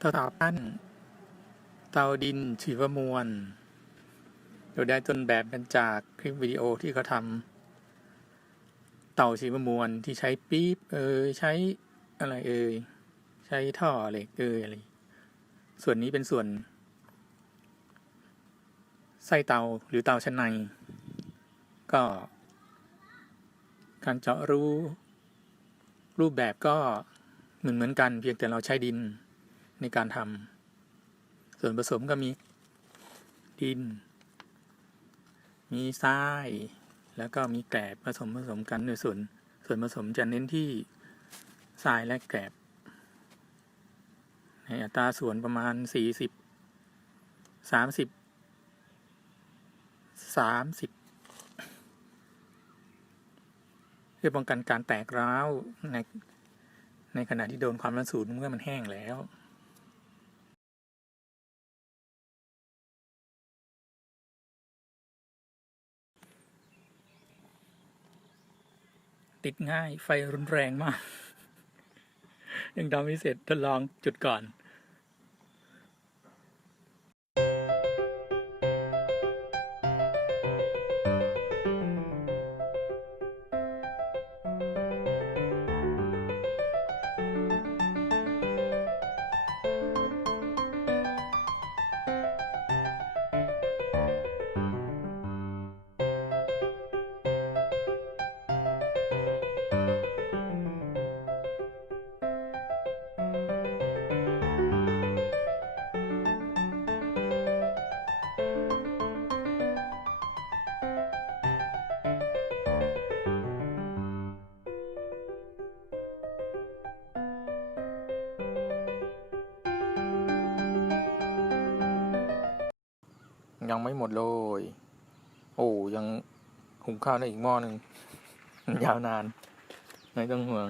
เตาเตาปั้น เตาดินชีวมวลเราได้ต้นแบบกันจากคลิปวิดีโอที่เขาทำเต่าชีวมวลที่ใช้ปี๊บเอยใช้อะไรเอยใช้ท่อเหล็กเอยอะไรส่วนนี้เป็นส่วน ไส้เตาหรือเตาชั้นใน ก็ การเจาะรูรูปแบบก็เหมือนเหมือนกันเพียงแต่เราใช้ดิน ในการทำส่วนผสมก็มีดิน มีทราย แล้วก็มีแกลบผสมผสมกันในส่วน ส่วนผสมจะเน้นที่ทรายและแกลบในอัตราส่วนประมาณสี่สิบสามสิบสามสิบเพื่อป้องกันการแตกร้าวในในขณะที่โดนความร้อนสูงเมื่อมันแห้งแล้ว ติดง่ายไฟรุนแรงมาก ยังทำไม่เสร็จทดลองจุดก่อน ยังไม่หมดเลย โอ้ยังหุงข้าวได้อีกหม้อหนึ่งยาวนาน ไม่ต้องห่วง